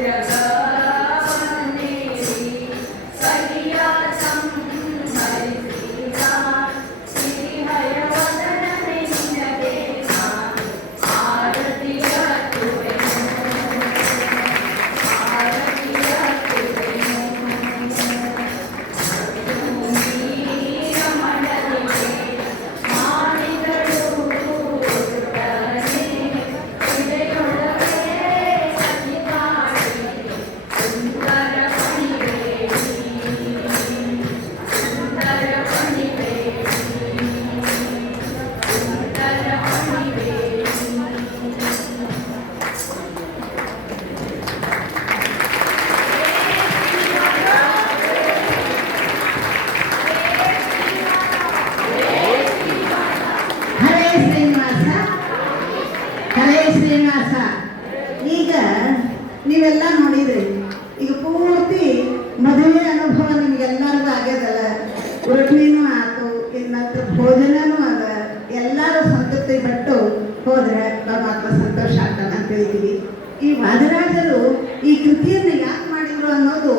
Yes. ನೀವೆಲ್ಲ ನೋಡಿದ್ರಿ. ಈಗ ಪೂರ್ತಿ ಮದುವೆ ಅನುಭವ ನಿಮ್ಗೆಲ್ಲರಿಗೂ ಆಗ್ಯದಲ್ಲ? ರೊಟ್ಟಿನೂ ಆತು ಇನ್ನ ಭೋಜನೂ ಅದ. ಎಲ್ಲಾರು ಸಂತೃಪ್ತಿ ಪಟ್ಟು ಹೋದ್ರೆ ಪರಮಾತ್ಮ ಸಂತೋಷ ಅಂತ ಹೇಳ್ತೀವಿ. ಈ ವಾದರಾಜರು ಈ ಕೃತಿಯನ್ನು ಯಾಕೆ ಮಾಡಿದ್ರು ಅನ್ನೋದು